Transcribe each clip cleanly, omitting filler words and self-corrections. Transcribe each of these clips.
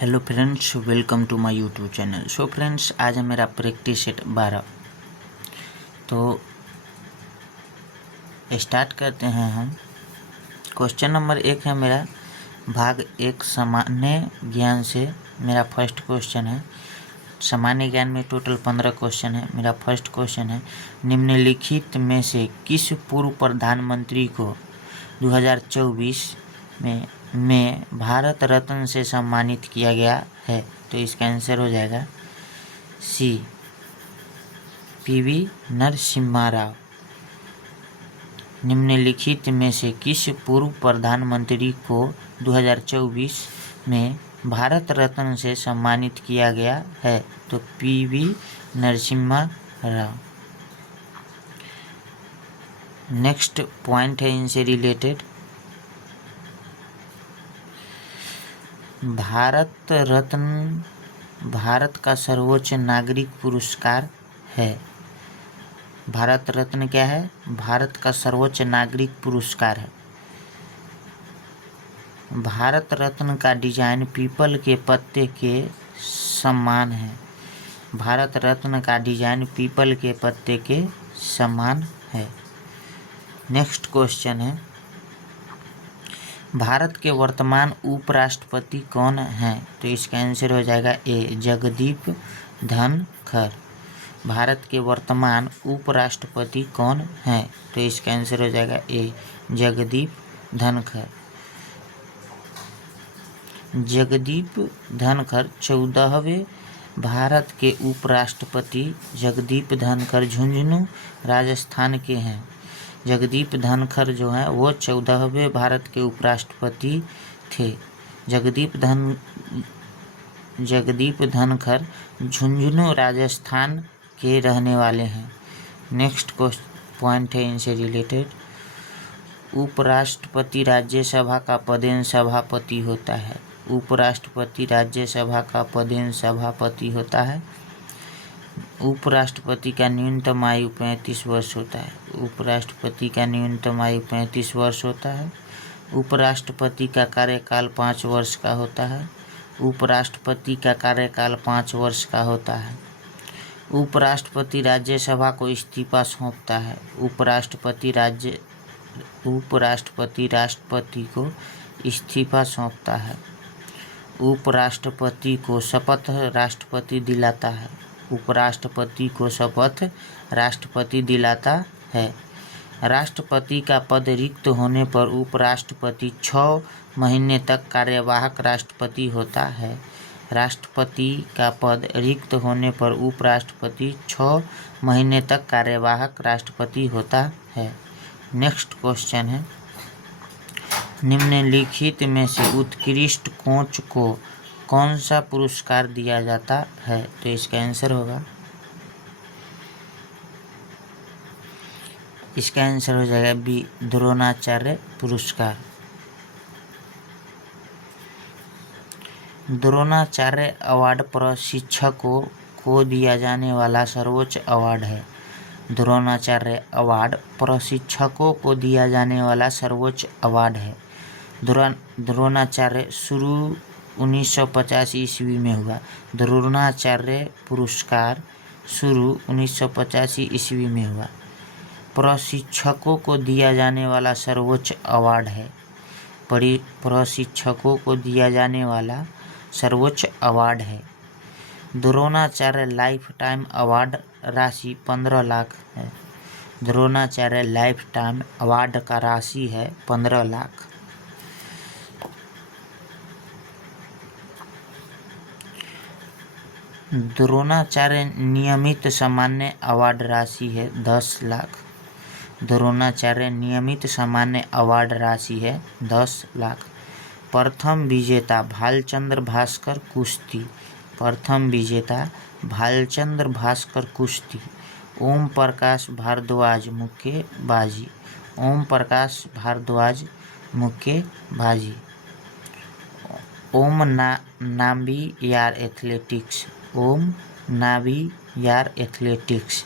Hello friends, welcome to my YouTube channel. So friends, आज है मेरा प्रैक्टिस सेट 12। तो स्टार्ट करते हैं हम। क्वेश्चन नंबर 1 है मेरा, भाग 1 सामान्य ज्ञान से। मेरा फर्स्ट क्वेश्चन है। सामान्य ज्ञान में टोटल 15 क्वेश्चन है। मेरा फर्स्ट क्वेश्चन है, निम्नलिखित में से किस पूर्व प्रधानमंत्री को 2024 में भारत रत्न से सम्मानित किया गया है? तो इसका आंसर हो जाएगा सी, पीवी नरसिम्हा राव। निम्नलिखित में से किस पूर्व प्रधानमंत्री को 2024 में भारत रत्न से सम्मानित किया गया है? तो PV Narasimha Rao. Next point है इनसे रिलेटेड, भारत रत्न भारत का सर्वोच्च नागरिक पुरस्कार है। भारत रत्न क्या है? भारत का सर्वोच्च नागरिक पुरस्कार है। भारत रत्न का डिजाइन पीपल के पत्ते के समान है। भारत रत्न का डिजाइन पीपल के पत्ते के समान है। नेक्स्ट क्वेश्चन है, भारत के वर्तमान उपराष्ट्रपति कौन हैं? तो इसका आंसर हो जाएगा ए, जगदीप धनखड़। भारत के वर्तमान उपराष्ट्रपति कौन हैं? तो इसका आंसर हो जाएगा ए, जगदीप धनखड़। जगदीप धनखड़ 14वें भारत के उपराष्ट्रपति जगदीप धनखड़ झुंझुनू राजस्थान के हैं। जगदीप धनखड़ जो है वो 14वें भारत के उपराष्ट्रपति थे। जगदीप धनखड़ झुंझुनू राजस्थान के रहने वाले हैं। नेक्स्ट पॉइंट है इनसे रिलेटेड, उपराष्ट्रपति राज्यसभा का पदेन सभापति होता है। उपराष्ट्रपति राज्यसभा का पदेन सभापति होता है। उपराष्ट्रपति का न्यूनतम आयु 35 वर्ष होता है। उपराष्ट्रपति का न्यूनतम आयु 35 वर्ष होता है। उपराष्ट्रपति का कार्यकाल 5 वर्ष का होता है। उपराष्ट्रपति का कार्यकाल 5 वर्ष का होता है। उपराष्ट्रपति राज्यसभा को इस्तीफा सौंपता है। उपराष्ट्रपति राष्ट्रपति को इस्तीफा सौंपता है। उपराष्ट्रपति को शपथ राष्ट्रपति दिलाता है। उपराष्ट्रपति को शपथ राष्ट्रपति दिलाता है। राष्ट्रपति का पद रिक्त होने पर उपराष्ट्रपति 6 महीने तक कार्यवाहक राष्ट्रपति होता है। राष्ट्रपति का पद रिक्त होने पर उपराष्ट्रपति 6 महीने तक कार्यवाहक राष्ट्रपति होता है। नेक्स्ट क्वेश्चन है, निम्नलिखित में से उत्कृष्ट कोच को कौन सा पुरस्कार दिया जाता है? तो इसका आंसर होगा, इसका आंसर हो जाएगा बी, द्रोणाचार्य पुरस्कार। द्रोणाचार्य अवार्ड प्रशिक्षकों को दिया जाने वाला सर्वोच्च अवार्ड है। द्रोणाचार्य अवार्ड प्रशिक्षकों को दिया जाने वाला सर्वोच्च अवार्ड है। द्रोणाचार्य शुरू 1950 ईस्वी में हुआ। द्रोणाचार्य पुरस्कार शुरू 1950 ईस्वी में हुआ। प्रशिक्षकों को दिया जाने वाला सर्वोच्च अवार्ड है। प्रशिक्षकों को दिया जाने वाला सर्वोच्च अवार्ड है। द्रोणाचार्य लाइफ टाइम अवार्ड राशि 15 लाख है। द्रोणाचार्य लाइफ टाइम अवार्ड का राशि है 15 लाख। द्रोणाचार्य नियमित सामान्य अवार्ड राशि है 10 लाख। द्रोणाचार्य नियमित सामान्य अवार्ड राशि है 10 लाख। प्रथम विजेता भालचंद्र भास्कर कुश्ती। प्रथम विजेता भालचंद्र भास्कर कुश्ती। ओम प्रकाश भारद्वाज मुक्केबाजी। ओम प्रकाश भारद्वाज मुक्केबाजी। ओम नाबियार एथलेटिक्स। ओम नाबियार एथलेटिक्स।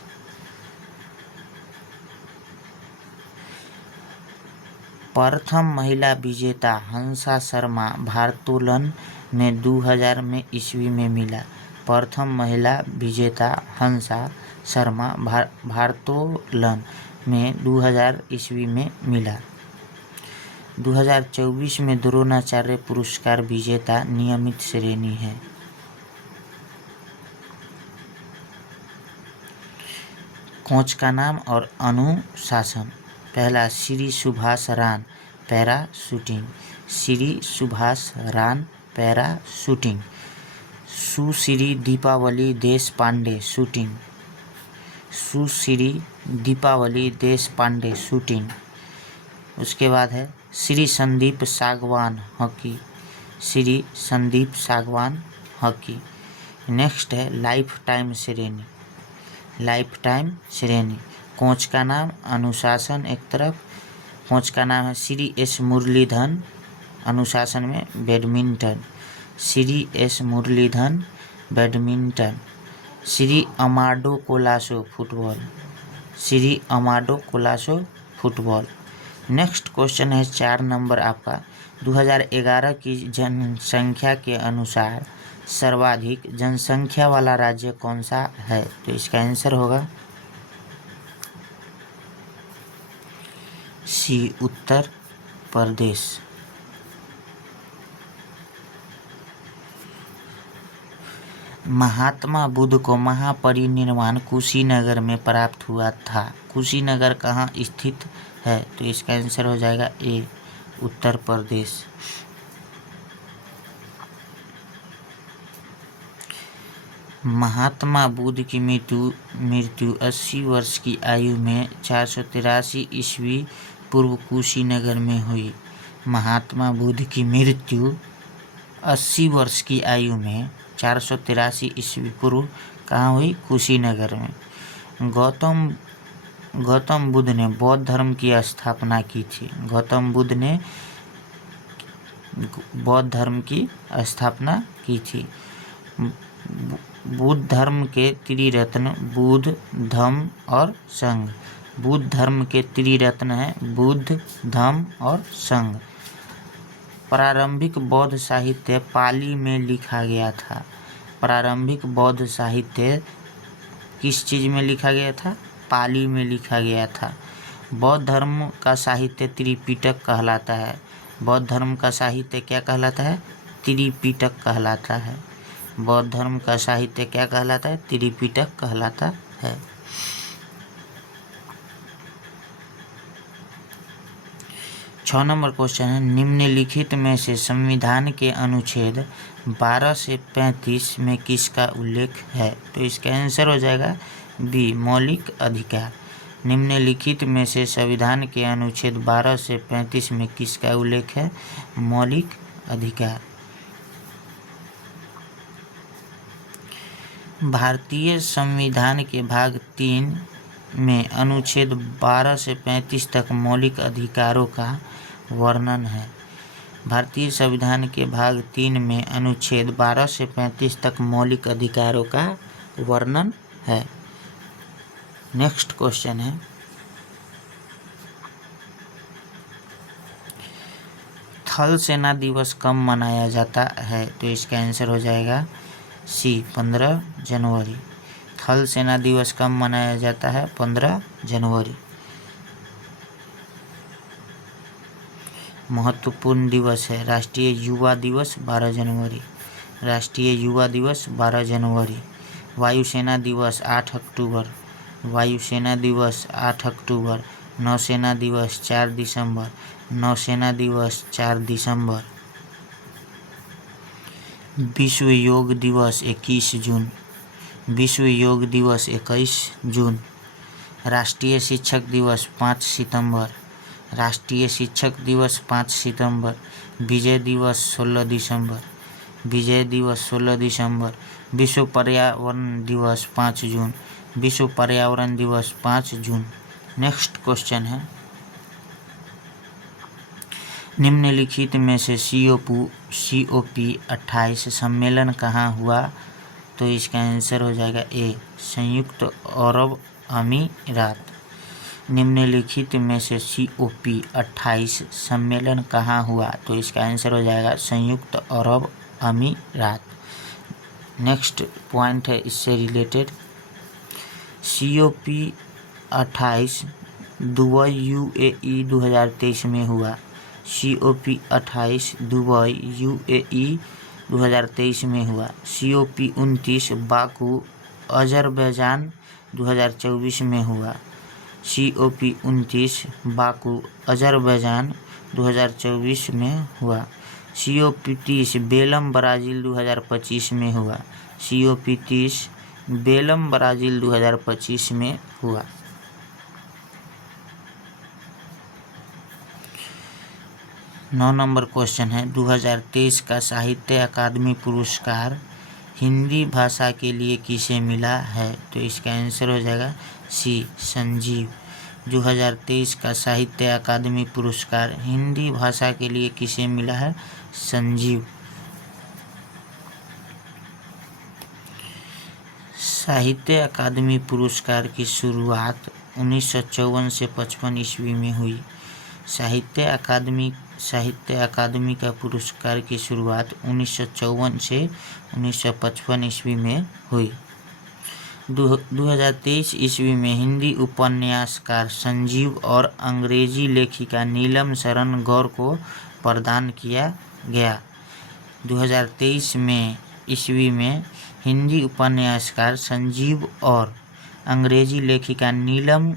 प्रथम महिला विजेता हंसा शर्मा भारोत्तोलन में 2000 में ईस्वी में मिला। प्रथम महिला विजेता हंसा शर्मा भारोत्तोलन में 2000 ईस्वी में मिला। 2024 में द्रोणाचार्य पुरस्कार विजेता नियमित श्रेणी है। कोच का नाम और अनुशासन। पहला श्री सुभाष रान पैरा शूटिंग, श्री सुभाष रान पैरा शूटिंग। सुश्री दीपावली देशपांडे शूटिंग, सुश्री दीपावली देशपांडे शूटिंग। उसके बाद है श्री संदीप सागवान हॉकी, श्री संदीप सागवान हॉकी। नेक्स्ट है लाइफ टाइम श्रेणी, लाइफ टाइम श्रेणी। कोच का नाम, अनुशासन एक तरफ। कोच का नाम है श्री एस मुरलीधरन, अनुशासन में badminton, Shri S Muralidharan badminton. Shri Amado Colaco football, Shri Amado Colaco football. Next question है 4 नंबर आपका। 2011 की जनसंख्या के अनुसार सर्वाधिक जनसंख्या वाला राज्य कौन सा है? तो इसका आंसर होगा सी, उत्तर प्रदेश। महात्मा बुद्ध को महापरिनिर्वाण कुशीनगर में प्राप्त हुआ था। कुशीनगर कहाँ स्थित है? तो इसका आंसर हो जाएगा ए, उत्तर प्रदेश। महात्मा बुद्ध की मृत्यु 80 वर्ष की आयु में 483 ईस्वी पूर्व कुशीनगर में हुई। महात्मा बुद्ध की मृत्यु 80 वर्ष की आयु में 483 ईस्वी पूर्व कहाँ हुई? कुशीनगर में। गौतम बुद्ध ने बौद्ध धर्म की स्थापना की थी। गौतम बुद्ध ने बौद्ध धर्म की स्थापना की थी। बुद्ध धर्म के त्रिरत्न बुद्ध, धम्म और संघ। बुद्ध धर्म के त्रिरत्न हैं बुद्ध, धम्म और संघ। प्रारंभिक बौद्ध साहित्य पाली में लिखा गया था। प्रारंभिक बौद्ध साहित्य किस चीज़ में लिखा गया था? पाली में लिखा गया था। बौद्ध धर्म का साहित्य त्रिपिटक कहलाता है। बौद्ध धर्म का साहित्य क्या कहलाता है? त्रिपिटक कहलाता है। बौद्ध धर्म का साहित्य क्या कहलाता है? त्रिपिटक कहलाता है। छः नंबर क्वेश्चन है, निम्नलिखित में से संविधान के अनुच्छेद 12 से 35 में किसका उल्लेख है? तो इसका आंसर हो जाएगा बी, मौलिक अधिकार। निम्नलिखित में से संविधान के अनुच्छेद 12 से 35 में किसका उल्लेख है? मौलिक अधिकार। भारतीय संविधान के भाग 3 में अनुच्छेद 12 से 35 तक मौलिक अधिकारों का वर्णन है। भारतीय संविधान के भाग 3 में अनुच्छेद 12 से 35 तक मौलिक अधिकारों का वर्णन है। नेक्स्ट क्वेश्चन है, थल सेना दिवस कब मनाया जाता है? तो इसका आंसर हो जाएगा सी, 15 जनवरी। थल सेना दिवस कब मनाया जाता है? 15 जनवरी। महत्वपूर्ण दिवस है राष्ट्रीय युवा दिवस 12 जनवरी। राष्ट्रीय युवा दिवस 12 जनवरी। वायुसेना दिवस 8 अक्टूबर। वायुसेना दिवस 8 अक्टूबर। नौसेना दिवस 4 दिसंबर। नौसेना दिवस 4 दिसंबर। विश्व योग दिवस 21 जून। विश्व योग दिवस 21 जून। राष्ट्रीय शिक्षक दिवस 5 सितंबर। राष्ट्रीय शिक्षक दिवस 5 सितंबर। विजय दिवस 16 दिसंबर। विजय दिवस 16 दिसंबर। विश्व पर्यावरण दिवस 5 जून। विश्व पर्यावरण दिवस 5 जून। नेक्स्ट क्वेश्चन है, निम्नलिखित में से COP 28 सम्मेलन कहाँ हुआ? तो इसका आंसर हो जाएगा ए, संयुक्त अरब अमीरात। निम्नलिखित में से COP 28 सम्मेलन कहाँ हुआ? तो इसका आंसर हो जाएगा संयुक्त अरब अमीरात। नेक्स्ट पॉइंट है इससे रिलेटेड, COP28 दुबई UAE 2023 में हुआ। COP28 दुबई UAE 2023 में हुआ। COP29 बाकू अजरबैजान 2024 में हुआ। COP29 बाकू अजरबैजान 2024 में हुआ। COP30 बेलम ब्राज़ील 2025 में हुआ। COP30 बेलम ब्राज़ील 2025 में हुआ। नौ नंबर क्वेश्चन है, 2023 का साहित्य अकादमी पुरस्कार हिंदी भाषा के लिए किसे मिला है? तो इसका आंसर हो जाएगा सी, संजीव। 2023 का साहित्य अकादमी पुरस्कार हिंदी भाषा के लिए किसे मिला है? संजीव। साहित्य अकादमी पुरस्कार की शुरुआत 1954 से 55 ईस्वी में हुई। साहित्य अकादमी का पुरस्कार की शुरुआत 1954 से 1955 ईस्वी में हुई। 2023 ईस्वी में हिंदी उपन्यासकार संजीव और अंग्रेजी लेखिका नीलम शरण गौर को प्रदान किया गया। 2023 ईस्वी में हिंदी उपन्यासकार संजीव और अंग्रेजी लेखिका नीलम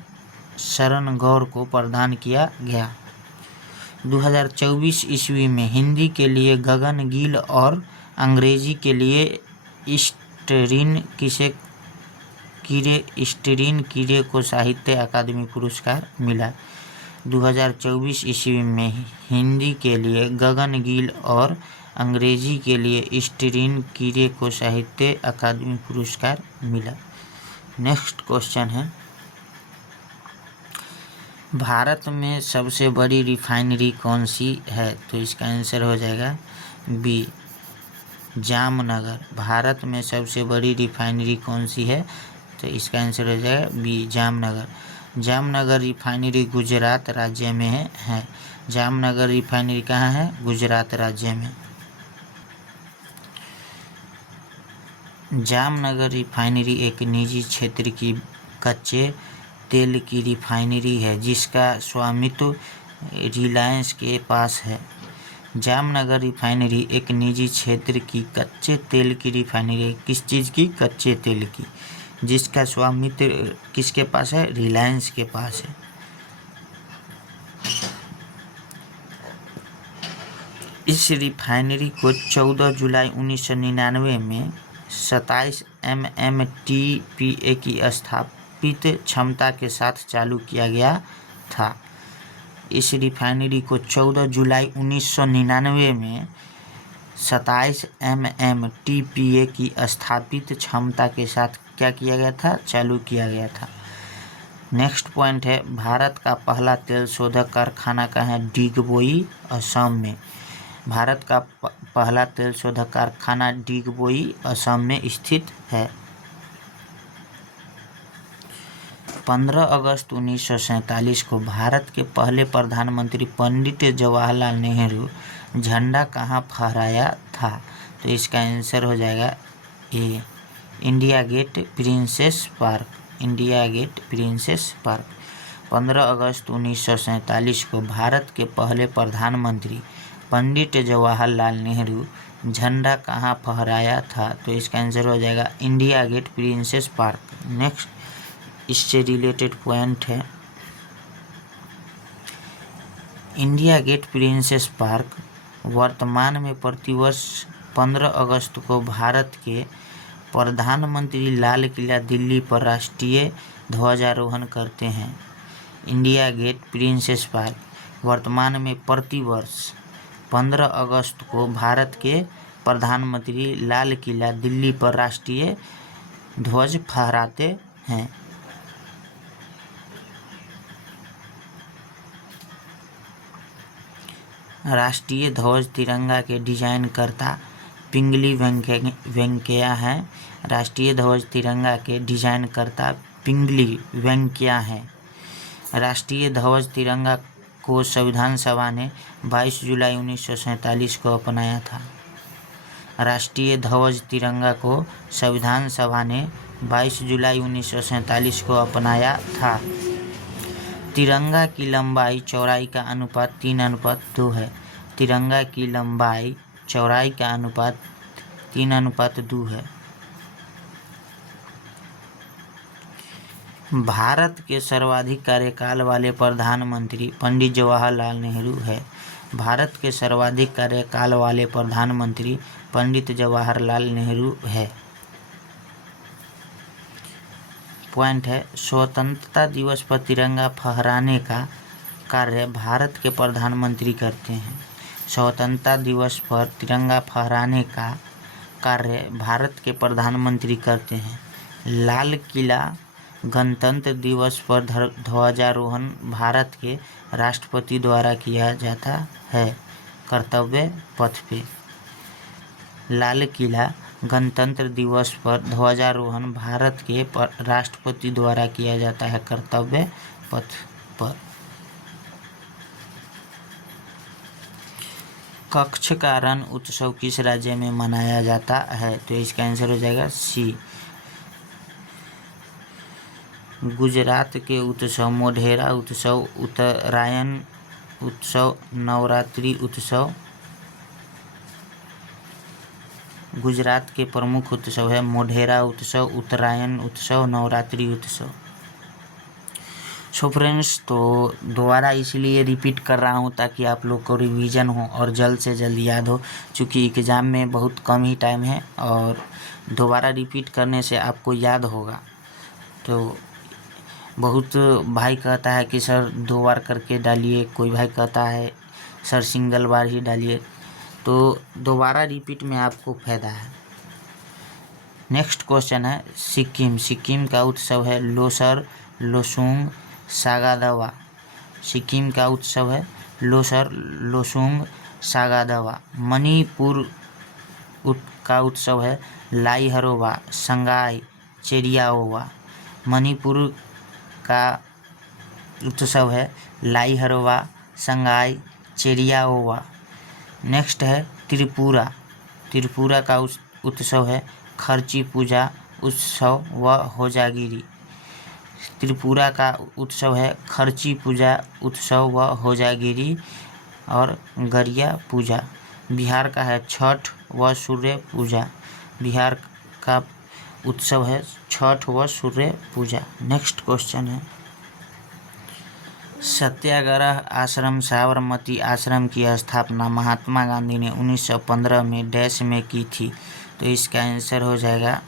शरण गौर को प्रदान किया गया। 2024 ईस्वी में हिंदी के लिए गगन गिल और अंग्रेजी के लिए स्टेरीन कीरे को साहित्य अकादमी पुरस्कार मिला। 2024 ईस्वी में हिंदी के लिए गगन गिल और अंग्रेजी के लिए स्टेरीन कीरे को साहित्य अकादमी पुरस्कार मिला। नेक्स्ट क्वेश्चन है, भारत में सबसे बड़ी रिफाइनरी कौन सी है? तो इसका आंसर हो जाएगा बी, जामनगर। भारत में सबसे बड़ी रिफाइनरी कौन सी है? तो इसका आंसर हो जाएगा बी, जामनगर। जामनगर रिफाइनरी गुजरात राज्य में है। जामनगर रिफाइनरी कहाँ है? गुजरात राज्य में। जामनगर रिफाइनरी एक निजी क्षेत्र की कच्चे तेल की रिफाइनरी है जिसका स्वामित्व रिलायंस के पास है। जामनगर रिफाइनरी एक निजी क्षेत्र की कच्चे तेल की रिफाइनरी है। किस चीज़ की? कच्चे तेल की, जिसका स्वामित्व किसके पास है? रिलायंस के पास है। इस रिफाइनरी को 14 जुलाई 1999 में 27 MMTPA की स्थापित क्षमता के साथ चालू किया गया था। इस रिफाइनरी को 14 जुलाई 1999 में 27 MMTPA की स्थापित क्षमता के साथ क्या किया गया था? चालू किया गया था। नेक्स्ट पॉइंट है, भारत का पहला तेल शोधक कारखाना कहाँ है? डिगबोई, असम में। भारत का पहला तेल शोधक कारखाना डिगबोई, असम में स्थित है। 15 अगस्त 1947 को भारत के पहले प्रधानमंत्री पंडित जवाहरलाल नेहरू झंडा कहाँ फहराया था? तो इसका आंसर हो जाएगा A, India Gate, princess Park. India Gate, princess Park. 15 अगस्त 1947 को भारत के पहले प्रधानमंत्री पंडित जवाहरलाल नेहरू झंडा कहाँ फहराया था? तो इसका आंसर हो जाएगा India Gate, princess Park. Next इससे रिलेटेड पॉइंट है, इंडिया गेट प्रिंसेस पार्क वर्तमान में प्रतिवर्ष 15 अगस्त को भारत के प्रधानमंत्री लाल किला दिल्ली पर राष्ट्रीय ध्वजारोहण करते हैं। इंडिया गेट प्रिंसेस पार्क वर्तमान में प्रतिवर्ष 15 अगस्त को भारत के प्रधानमंत्री लाल किला दिल्ली पर राष्ट्रीय ध्वज फहराते हैं। राष्ट्रीय ध्वज तिरंगा के डिजाइन करता पिंगली वेंकैया हैं। राष्ट्रीय ध्वज तिरंगा के डिजाइन करता पिंगली वेंकैया हैं। राष्ट्रीय ध्वज तिरंगा को संविधान सभा ने 22 जुलाई 1947 को अपनाया था। राष्ट्रीय ध्वज तिरंगा को संविधान सभा ने 22 जुलाई 1947 को अपनाया था। तिरंगा की लंबाई चौड़ाई का अनुपात 3:2 है। तिरंगा की लंबाई चौड़ाई का अनुपात 3:2 है। भारत के सर्वाधिक कार्यकाल वाले प्रधानमंत्री पंडित जवाहरलाल नेहरू है। भारत के सर्वाधिक कार्यकाल वाले प्रधानमंत्री पंडित जवाहरलाल नेहरू है। पॉइंट है, स्वतंत्रता दिवस पर तिरंगा फहराने का कार्य भारत के प्रधानमंत्री करते हैं। स्वतंत्रता दिवस पर तिरंगा फहराने का कार्य भारत के प्रधानमंत्री करते हैं। लाल किला गणतंत्र दिवस पर ध्वजारोहण भारत के राष्ट्रपति द्वारा किया जाता है। कर्तव्य पथ पे लाल किला गणतंत्र दिवस पर ध्वजारोहण भारत के राष्ट्रपति द्वारा किया जाता है। कर्तव्य पथ पर। कच्छ का रण उत्सव किस राज्य में मनाया जाता है? तो इसका आंसर हो जाएगा सी, गुजरात के उत्सव मोढेरा उत्सव, उत्तरायण उत्सव, नवरात्रि उत्सव गुजरात के प्रमुख उत्सव है। मोढेरा उत्सव, उत्तरायण उत्सव, नवरात्रि उत्सव। सो फ्रेंड्स, तो दोबारा इसलिए रिपीट कर रहा हूँ ताकि आप लोग को रिवीजन हो और जल्द से जल्द याद हो, क्योंकि एग्ज़ाम में बहुत कम ही टाइम है और दोबारा रिपीट करने से आपको याद होगा। तो बहुत भाई कहता है कि सर 2 बार करके डालिए, कोई भाई कहता है सर सिंगल बार ही डालिए, तो दोबारा रिपीट में आपको फ़ायदा है। नेक्स्ट क्वेश्चन है सिक्किम। सिक्किम का उत्सव है लोसर, लोसुंग, सागादावा। सिक्किम का उत्सव है लोसर, लोसुंग, सागादावा। मणिपुर का उत्सव है लाइहरोवा, संगाई, चेरियाओवा। मणिपुर का उत्सव है लाइहरोवा, संगाई, चेरियाओवा। नेक्स्ट है त्रिपुरा। त्रिपुरा का उत्सव है खर्ची पूजा उत्सव व होजागिरी। त्रिपुरा का उत्सव है खर्ची पूजा उत्सव व होजागिरी और गरिया पूजा। बिहार का है छठ व सूर्य पूजा। बिहार का उत्सव है छठ व सूर्य पूजा। नेक्स्ट क्वेश्चन है सत्याग्रह आश्रम साबरमती आश्रम की स्थापना महात्मा गांधी ने 1915 में डैश में की थी। तो इसका आंसर हो जाएगा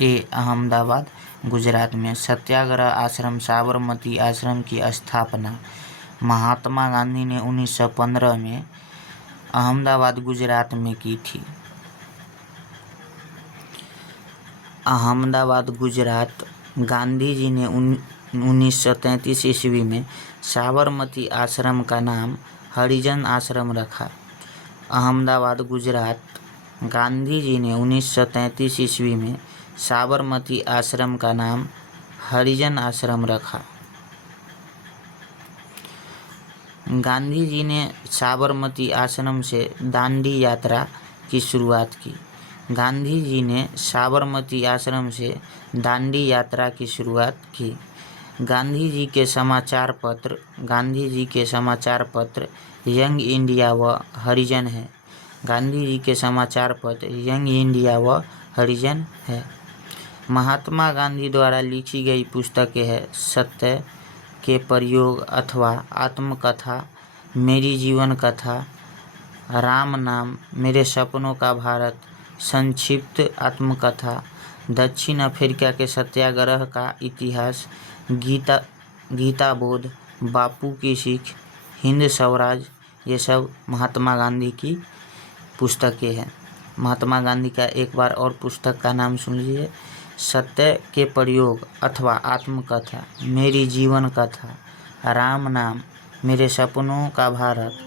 ए, अहमदाबाद गुजरात में। सत्याग्रह आश्रम साबरमती आश्रम की स्थापना महात्मा गांधी ने 1915 में अहमदाबाद गुजरात में की थी। अहमदाबाद गुजरात। गांधी जी ने 1933 ईस्वी में साबरमती आश्रम का नाम हरिजन आश्रम रखा। अहमदाबाद गुजरात। गांधी जी ने 1933 ईस्वी में साबरमती आश्रम का नाम हरिजन आश्रम रखा। गांधी जी ने साबरमती आश्रम से दांडी यात्रा की शुरुआत की। गांधी जी ने साबरमती आश्रम से दांडी यात्रा की शुरुआत की। गांधी जी के समाचार पत्र यंग इंडिया व हरिजन है। गांधी जी के समाचार पत्र यंग इंडिया व हरिजन है। महात्मा गांधी द्वारा लिखी गई पुस्तकें हैं सत्य के प्रयोग अथवा आत्मकथा, मेरी जीवन कथा, राम नाम, मेरे सपनों का भारत, संक्षिप्त आत्मकथा, दक्षिण अफ्रीका के सत्याग्रह का इतिहास, गीता बोध, बापू की सीख, हिंद स्वराज। ये सब महात्मा गांधी की पुस्तकें हैं। महात्मा गांधी का एक बार और पुस्तक का नाम सुन लीजिए, सत्य के प्रयोग अथवा आत्मकथा, मेरी जीवन कथा, राम नाम, मेरे सपनों का भारत,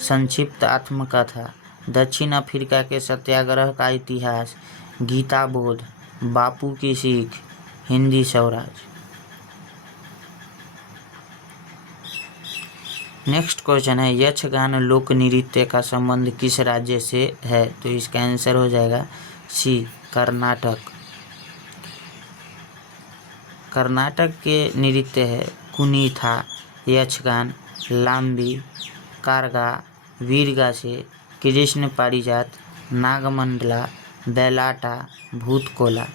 संक्षिप्त आत्मकथा, दक्षिण अफ्रीका के सत्याग्रह का इतिहास, गीता बोध, बापू की सीख, हिंदी स्वराज। नेक्स्ट क्वेश्चन है यक्षगान लोक नृत्य का संबंध किस राज्य से है? तो इसका आंसर हो जाएगा सी, कर्नाटक। कर्नाटक के नृत्य है कुनीथा, यक्षगान, लांबी, कारगा, वीरगासे, कृष्ण पारिजात, नागमंडला, बैलाटा, भूतकोला।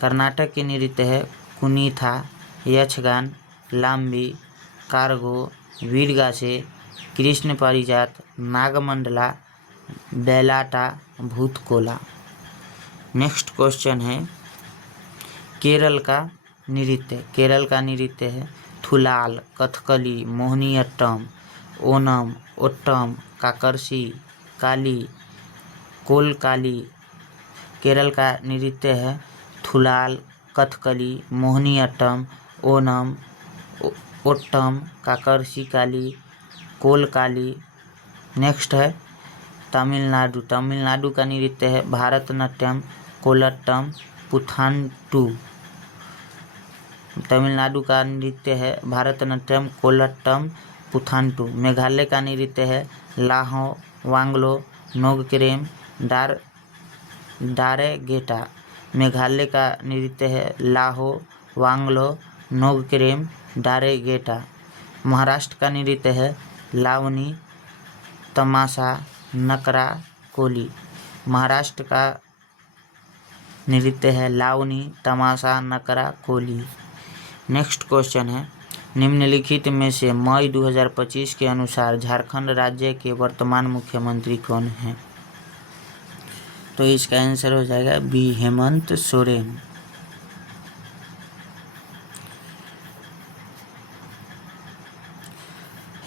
कर्नाटक के नृत्य है कुनीथा, यक्षगान, लांबी, कारगो, वीरगासे, कृष्ण पारिजात, नागमंडला, बैलाटा, भूतकोला। नेक्स्ट क्वेश्चन है केरल का नृत्य। केरल का नृत्य है थुलाल, कथकली, मोहिनीअट्टम, ओनम, ओट्टम, काकरसी, काली, कोलकाली। केरल का नृत्य है थुलाल, कथकली, मोहिनीअट्टम, ओनम, ओट्टम, काकरसी काली, कोलकाली। नेक्स्ट है तमिलनाडु। तमिलनाडु का नृत्य है भारतनाट्यम, कोलट्टम, पुथांटू। तमिलनाडु का नृत्य है भारतनाट्यम, कोलट्टम, पुथांटू। मेघालय का नृत्य है लाहो, वांगलो, नोगकेरेम, डारेगेटा। मेघालय का नृत्य है लाहो, वांगलो, नोगकेरेम, डारेगेटा। महाराष्ट्र का नृत्य है लावनी, तमाशा, नकरा, कोली। महाराष्ट्र का नृत्य है लावनी, तमाशा, नकरा, कोली। नेक्स्ट क्वेश्चन है निम्नलिखित में से मई 2025 के अनुसार झारखंड राज्य के वर्तमान मुख्यमंत्री कौन हैं? तो इसका आंसर हो जाएगा बी, हेमंत सोरेन।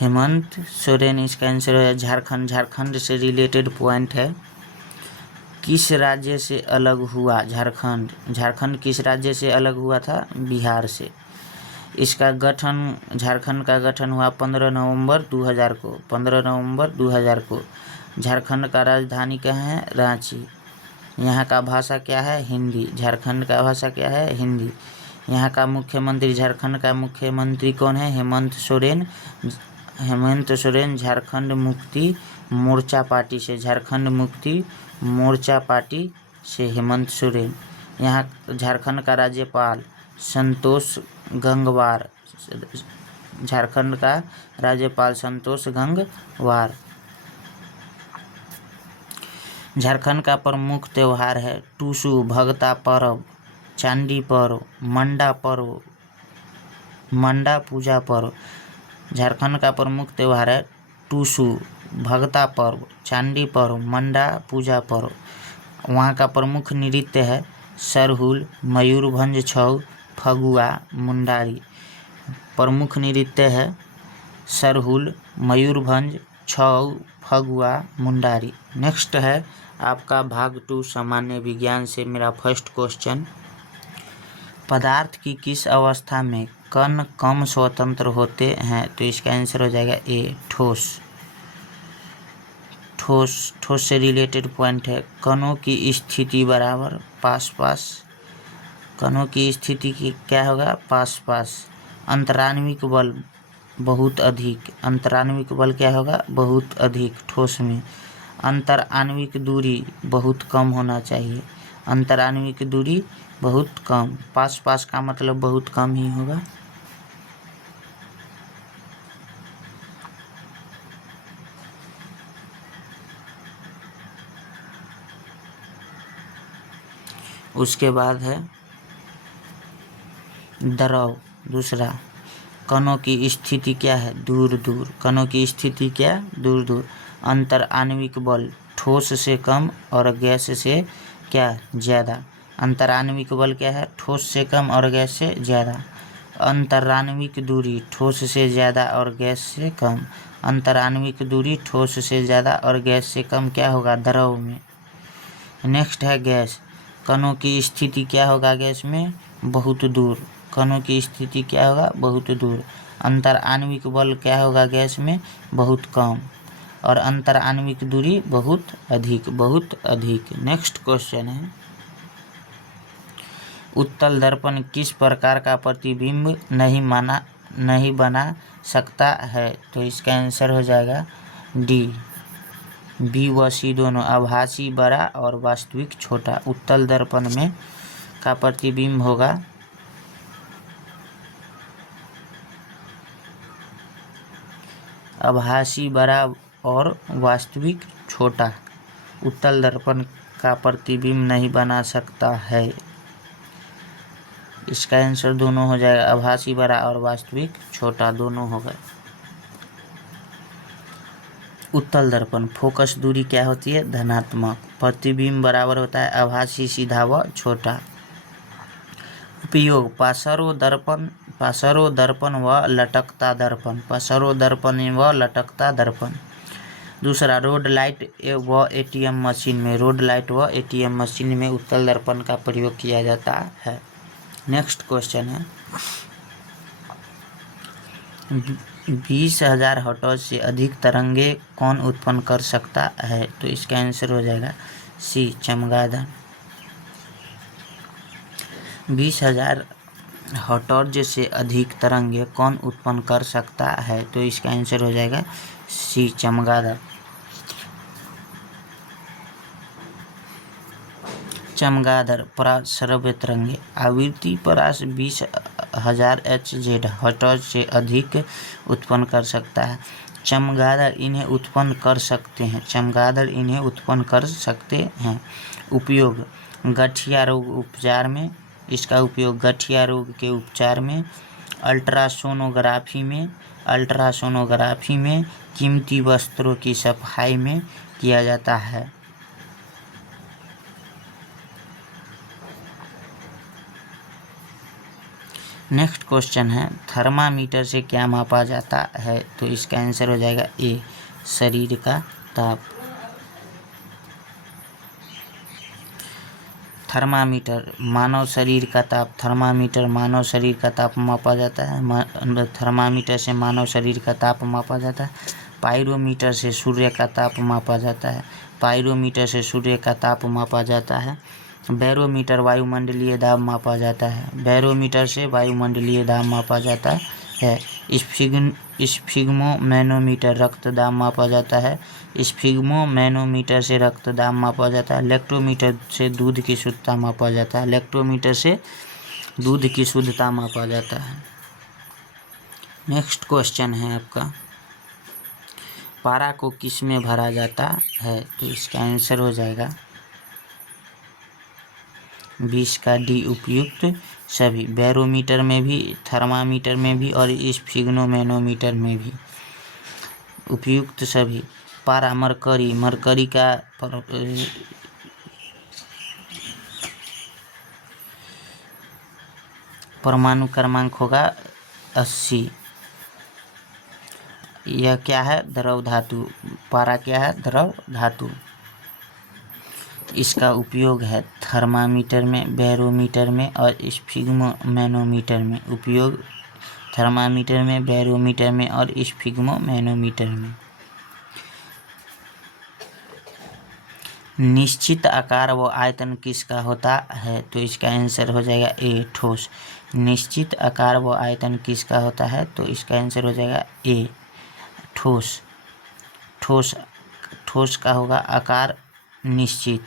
हेमंत सोरेन इसका आंसर हो जाएगा झारखंड। झारखंड से रिलेटेड पॉइंट है किस राज्य से अलग हुआ झारखंड? झारखंड किस राज्य से अलग हुआ था? बिहार से। इसका गठन, झारखंड का गठन हुआ 15 नवंबर 2000 को। 15 नवंबर 2000 को। झारखंड का राजधानी कहाँ है? रांची। यहाँ का भाषा क्या है? हिंदी। झारखंड का भाषा क्या है? हिंदी। यहाँ का मुख्यमंत्री, झारखंड का मुख्यमंत्री कौन है? हेमंत सोरेन। हेमंत सोरेन झारखंड मुक्ति मोर्चा पार्टी से। झारखंड मुक्ति मोर्चा पार्टी से हेमंत सोरेन। यहाँ झारखंड का राज्यपाल संतोष गंगवार। झारखंड का राज्यपाल संतोष गंगवार। झारखंड का प्रमुख त्यौहार है टूसू, भगता पर्व, चांदी पर्व, मंडा पर्व, मंडा पूजा पर्व। झारखंड का प्रमुख त्यौहार है टूसू, भगता पर्व, चांदी पर्व, मंडा पूजा पर्व। वहाँ का प्रमुख नृत्य है सरहुल, मयूरभंज छऊ, फगुआ, मुंडारी। प्रमुख नृत्य है सरहुल, मयूरभंज छऊ, फगुआ, मुंडारी। नेक्स्ट है आपका भाग 2 सामान्य विज्ञान से मेरा फर्स्ट क्वेश्चन। पदार्थ की किस अवस्था में कण कम स्वतंत्र होते हैं? तो इसका आंसर हो जाएगा ए, ठोस। ठोस से रिलेटेड पॉइंट है कणों की स्थिति बराबर पास पास। कणों की स्थिति की क्या होगा? पास पास। अंतराण्विक बल बहुत अधिक। अंतराण्विक बल क्या होगा? बहुत अधिक ठोस में। अंतर आणविक दूरी बहुत कम होना चाहिए। अंतर आणविक दूरी बहुत कम। पास पास का मतलब बहुत कम ही होगा। उसके बाद है द्रव। दूसरा, कणों की स्थिति क्या है? दूर दूर। कणों की स्थिति क्या? दूर दूर। अंतर आणविक बल ठोस से कम और गैस से क्या? ज़्यादा। अंतर आणविक बल क्या है? ठोस से कम और गैस से ज़्यादा। अंतराण्विक दूरी ठोस से ज़्यादा और गैस से कम। अंतराण्विक दूरी ठोस से ज़्यादा और गैस से कम क्या होगा? द्रव में। नेक्स्ट है गैस। कणों की स्थिति क्या होगा गैस में? बहुत दूर। कणों की स्थिति क्या होगा? बहुत दूर। अंतर आणविक बल क्या होगा गैस में? बहुत कम। और अंतर आणविक दूरी बहुत अधिक, बहुत अधिक। नेक्स्ट क्वेश्चन है उत्तल दर्पण किस प्रकार का प्रतिबिंब नहीं नहीं बना सकता है, तो इसका आंसर हो जाएगा डी। बी व सी दोनों, आभासी बड़ा और वास्तविक छोटा। उत्तल दर्पण में का प्रतिबिंब होगा आभासी बड़ा और वास्तविक छोटा। उत्तल दर्पण का प्रतिबिंब नहीं बना सकता है, इसका आंसर दोनों हो जाएगा, आभासी बड़ा और वास्तविक छोटा दोनों हो गए। उत्तल दर्पण फोकस दूरी क्या होती है, धनात्मक। प्रतिबिंब बराबर होता है आभासी सीधा व छोटा। उपयोग पासरो दर्पण व लटकता दर्पण। पासरो दर्पण व लटकता दर्पण। दूसरा, रोड लाइट व एटीएम मशीन में। रोड लाइट व एटीएम मशीन में उत्तल दर्पण का प्रयोग किया जाता है। नेक्स्ट क्वेश्चन है 20,000 हर्ट्ज से अधिक तरंगे कौन उत्पन्न कर सकता है, तो इसका आंसर हो जाएगा सी, चमगादड़। 20,000 हर्ट्ज से अधिक तरंगे कौन उत्पन्न कर सकता है, तो इसका आंसर हो जाएगा सी, चमगादड़। चमगादड़ पराश्रव्य तरंगे। आवृत्ति परास 20,000 हर्ट्ज से अधिक उत्पन्न कर सकता है। चमगादड़ इन्हें उत्पन्न कर सकते हैं। चमगादड़ इन्हें उत्पन्न कर सकते हैं। उपयोग गठिया रोग उपचार में। इसका उपयोग गठिया रोग के उपचार में, अल्ट्रासोनोग्राफी में, कीमती वस्त्रों की सफाई में किया जाता है। नेक्स्ट क्वेश्चन है थर्मामीटर से क्या मापा जाता है, तो इसका आंसर हो जाएगा ए, शरीर का ताप। थर्मामीटर मानव शरीर का ताप। थर्मामीटर मानव शरीर का ताप मापा जाता है। थर्मामीटर से मानव शरीर का ताप मापा जाता है। पाइरोमीटर से सूर्य का ताप मापा जाता है। पाइरोमीटर से सूर्य का ताप मापा जाता है। बैरोमीटर वायुमंडलीय दाब मापा जाता है। बैरोमीटर से वायुमंडलीय दाब मापा जाता है। स्फिग्मोमैनोमीटर रक्त दाब मापा जाता है। स्फिग्मोमैनोमीटर से रक्त दाब मापा जाता है। लैक्टोमीटर से दूध की शुद्धता मापा जाता है। लैक्टोमीटर से दूध की शुद्धता मापा जाता है। नेक्स्ट क्वेश्चन है आपका पारा को किस में भरा जाता है, तो इसका आंसर हो जाएगा 20 का डी, उपयुक्त सभी। बैरोमीटर में भी, थर्मामीटर में भी और स्फिग्मोमैनोमीटर में भी उपयुक्त सभी। पारा मरकरी का परमाणु क्रमांक होगा 80। यह क्या है, द्रव धातु। पारा क्या है, द्रव धातु। इसका उपयोग है थर्मामीटर में, बैरोमीटर में और स्फिग्मोमैनोमीटर में। उपयोग थर्मामीटर में, बैरोमीटर में और स्फिग्मोमैनोमीटर में। निश्चित आकार व आयतन किसका होता है, तो इसका आंसर हो जाएगा ए, ठोस। निश्चित आकार व आयतन किसका होता है, तो इसका आंसर हो जाएगा ए, ठोस। ठोस का होगा आकार निश्चित,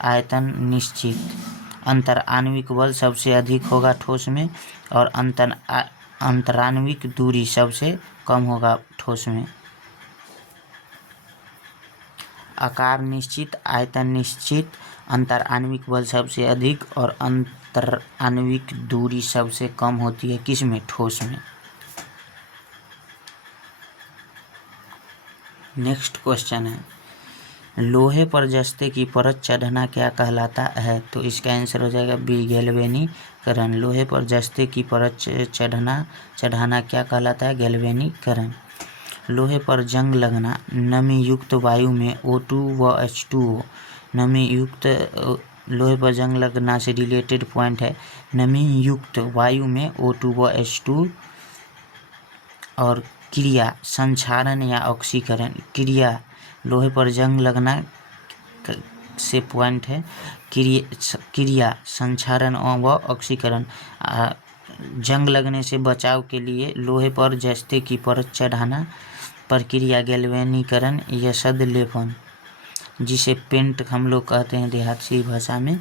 आयतन निश्चित। अंतर आणविक बल सबसे अधिक होगा ठोस में और अंतराण्विक दूरी सबसे कम होगा ठोस में। आकार निश्चित, आयतन निश्चित, अंतर आणविक बल सबसे अधिक और अंतर आणविक दूरी सबसे कम होती है किसमें, ठोस में। नेक्स्ट क्वेश्चन है लोहे पर जस्ते की परत चढ़ना क्या कहलाता है, तो इसका आंसर हो जाएगा बी, गैल्वेनीकरण। लोहे पर जस्ते की परत चढ़ाना क्या कहलाता है, गैल्वेनीकरण। लोहे पर जंग लगना, नमी युक्त वायु में O2 व H2O। नमी युक्त लोहे पर जंग लगना से रिलेटेड पॉइंट है, नमी युक्त वायु में O2 व H2 और क्रिया संक्षारण या ऑक्सीकरण। क्रिया लोहे पर जंग लगना से पॉइंट है क्रिया संक्षारण व ऑक्सीकरण। जंग लगने से बचाव के लिए लोहे पर जस्ते की परत चढ़ाना, प्रक्रिया गैल्वेनीकरण या सद लेपन, जिसे पेंट हम लोग कहते हैं देहाती भाषा में।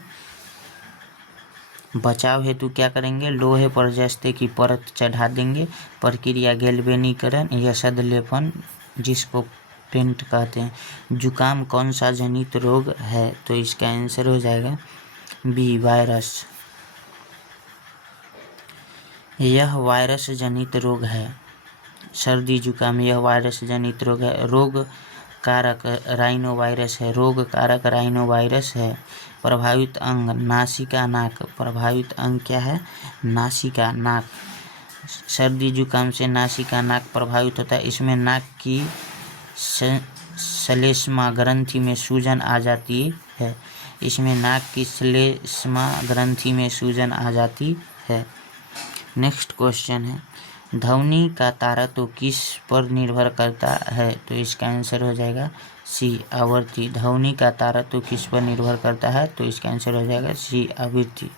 बचाव हेतु क्या करेंगे, लोहे पर जस्ते की परत चढ़ा देंगे, प्रक्रिया गैल्वेनीकरण या सद लेपन, जिसको पेंट कहते हैं। जुकाम कौन सा जनित रोग है, तो इसका आंसर हो जाएगा बी, वायरस। यह वायरस जनित रोग है। सर्दी जुकाम यह वायरस जनित रोग है। रोग कारक राइनो वायरस है। रोग कारक राइनो वायरस है। प्रभावित अंग नासिका नाक। प्रभावित अंग क्या है, नासिका नाक। सर्दी जुकाम से नासिका नाक प्रभावित होता है। इसमें नाक की श्लेष्मा ग्रंथि में सूजन आ जाती है। इसमें नाक की श्लेष्मा ग्रंथि में सूजन आ जाती है। नेक्स्ट क्वेश्चन है, ध्वनि का तारतम्य किस पर निर्भर करता है, तो इसका आंसर हो जाएगा सी, आवृत्ति। ध्वनि का तारतम्य किस पर निर्भर करता है, तो इसका आंसर हो जाएगा सी, आवृत्ति।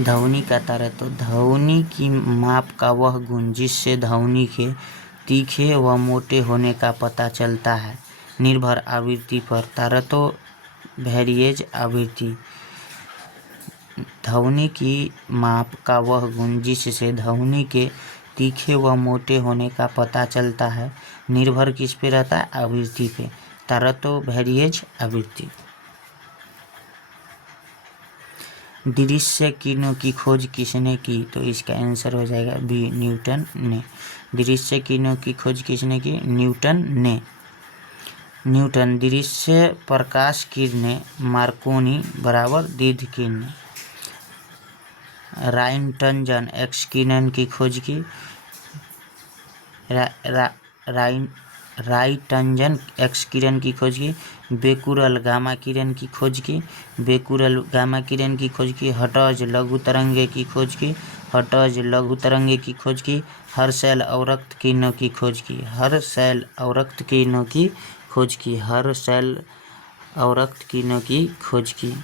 ध्वनि का तारतम्य ध्वनि की माप का वह गुण जिससे ध्वनि के तीखे व मोटे होने का पता चलता है, निर्भर आवृत्ति पर। तारतम्य वेरिएज आवृत्ति। ध्वनि की माप का वह गुण जिससे ध्वनि के तीखे व मोटे होने का पता चलता है, निर्भर किस पे रहता है, आवृत्ति पे। तारतम्य वेरिएज आवृत्ति। दृश्य किरणों की खोज किसने की, तो इसका आंसर हो जाएगा बी, न्यूटन ने। दृश्य किरणों की खोज किसने की, न्यूटन ने। न्यूटन। दृश्य प्रकाश किरणें मार्कोनी बराबर दीर्घ किरणें। राइंटनजन एक्स किरण की खोज की। राइंटनजन एक्स किरण की खोज की। बेकुरल गामा किरण की खोज की। बेकुरल गामा किरण की खोज की। हर्ट्ज लघु तरंगे की खोज की। हर्ट्ज लघु तरंगे की खोज की। हर्शेल अवरक्त किरणों की खोज की। हर्शेल अवरक्त किरणों की खोज की। हर्शेल अवरक्त किरणों की खोज की।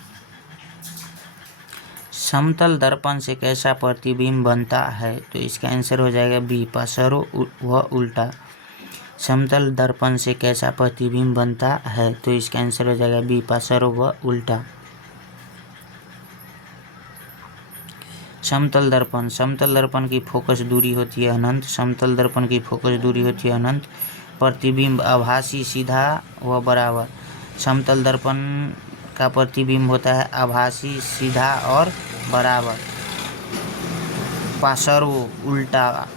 समतल दर्पण से कैसा प्रतिबिंब बनता है, तो इसका आंसर हो जाएगा बी, पसरो व उल्टा। समतल दर्पण से कैसा प्रतिबिंब बनता है, तो इसका आंसर हो जाएगा बी, पसरो व उल्टा। समतल दर्पण। समतल दर्पण की फोकस दूरी होती है अनंत। समतल दर्पण की फोकस दूरी होती है अनंत। प्रतिबिंब आभासी, सीधा व बराबर। समतल दर्पण का प्रतिबिंब होता है आभासी, सीधा और बराबर। पार्श्व उल्टा।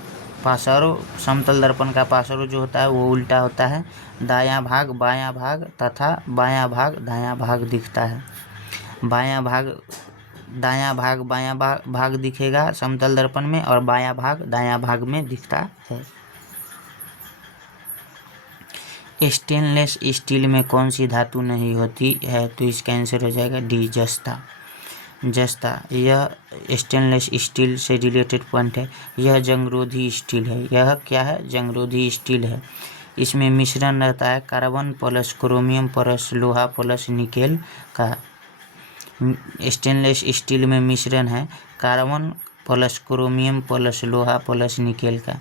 पार्श्व समतल दर्पण का पार्श्व जो होता है वो उल्टा होता है। दायां भाग बायां भाग तथा बायां भाग दायां भाग दिखता है। बायां भाग दायां भाग बायां भाग दिखेगा समतल दर्पण में, और बायां भाग दायां भाग में दिखता है। स्टेनलेस स्टील में कौन सी धातु नहीं होती है, तो इसका आंसर हो जाएगा डी, जस्ता। जस्ता। यह स्टेनलेस स्टील से रिलेटेड पॉइंट है। यह जंगरोधी स्टील है। यह क्या है, जंगरोधी स्टील है। इसमें मिश्रण रहता है कार्बन प्लस क्रोमियम प्लस लोहा प्लस निकेल का। स्टेनलेस स्टील में मिश्रण है कार्बन प्लस क्रोमियम प्लस लोहा प्लस निकेल का।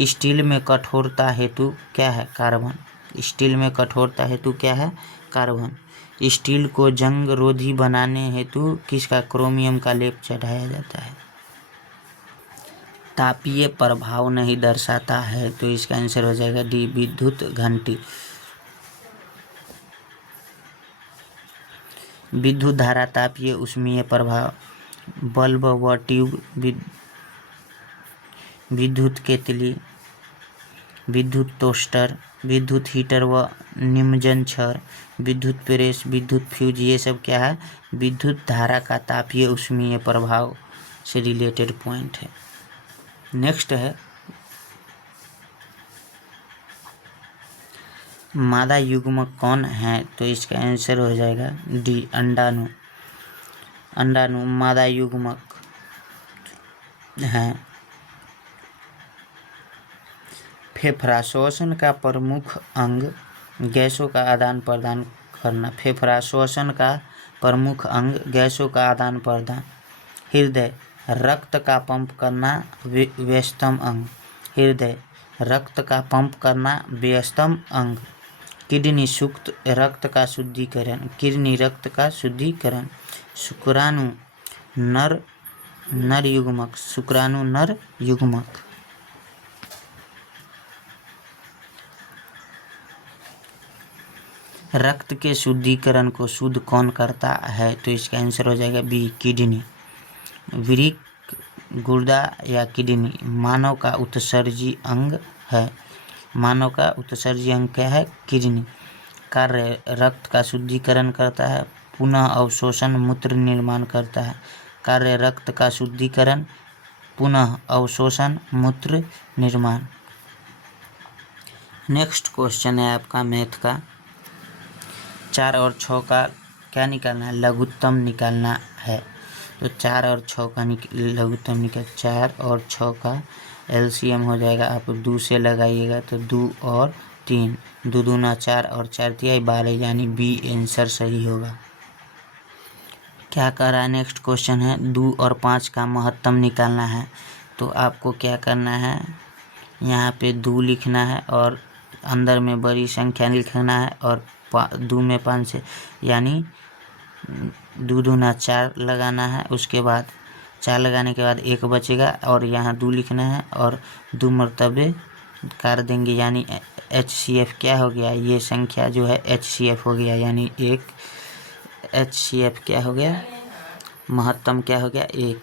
स्टील में कठोरता हेतु क्या है, कार्बन। स्टील में कठोरता हेतु क्या है, कार्बन। स्टील को जंग रोधी बनाने हेतु किसका, क्रोमियम का लेप चढ़ाया जाता है। तापीय प्रभाव नहीं दर्शाता है, तो इसका आंसर हो जाएगा डी, विद्युत घंटी। विद्युत धारा, तापीय ऊष्मीय प्रभाव। बल्ब व ट्यूब, विद्युत केतली, विद्युत टोस्टर, विद्युत हीटर व निमज्जन छड़, विद्युत प्रेस, विद्युत फ्यूज, ये सब क्या है, विद्युत धारा का तापीय ऊष्मीय प्रभाव से रिलेटेड पॉइंट है। नेक्स्ट है मादा युग्मक कौन है, तो इसका आंसर हो जाएगा डी, अंडाणु। अंडाणु मादा युग्मक है। फेफड़ा, श्वसन का प्रमुख अंग, गैसों का आदान प्रदान करना। फेफड़ा श्वसन का प्रमुख अंग, गैसों का आदान प्रदान। हृदय, रक्त का पंप करना व्यस्तम अंग। हृदय, रक्त का पंप करना व्यस्तम अंग। किडनी, सुक्त रक्त का शुद्धिकरण। किडनी, रक्त का शुद्धिकरण। शुक्राणु, नर युग्मक। शुक्राणु, नर युग्मक। रक्त के शुद्धिकरण को शुद्ध कौन करता है? तो इसका आंसर हो जाएगा बी, किडनी। वृक्क, गुर्दा या किडनी मानव का उत्सर्जी अंग है। मानव का उत्सर्जी अंग क्या है? किडनी। कार्य, रक्त का शुद्धिकरण करता है, पुनः अवशोषण, मूत्र निर्माण करता है। कार्य, रक्त का शुद्धिकरण, पुनः अवशोषण, मूत्र निर्माण। नेक्स्ट क्वेश्चन है आपका मैथ का। 4 और 6 का क्या निकालना है? लघुत्तम निकालना है। तो 4 और 6 का लघुत्तम निकाल। 4 और 6 का एलसीएम हो जाएगा, आप 2 से लगाइएगा तो 2 और 3, 2 दूना 4 और 4 तिहाई 12, यानी बी आंसर सही होगा। क्या कह रहा है? नेक्स्ट क्वेश्चन है 2 और 5 का महत्तम निकालना है। तो आपको क्या करना है? यहाँ पे 2 लिखना है और अंदर में बड़ी संख्या लिखना है और 2 में 5 से, यानी 2 दूना 4 लगाना है। उसके बाद 4 लगाने के बाद 1 बचेगा और यहाँ 2 लिखना है और 2 मरतबे कर देंगे, यानी HCF क्या हो गया? ये संख्या जो है HCF हो गया, यानी 1 HCF क्या हो गया? महत्तम क्या हो गया? 1।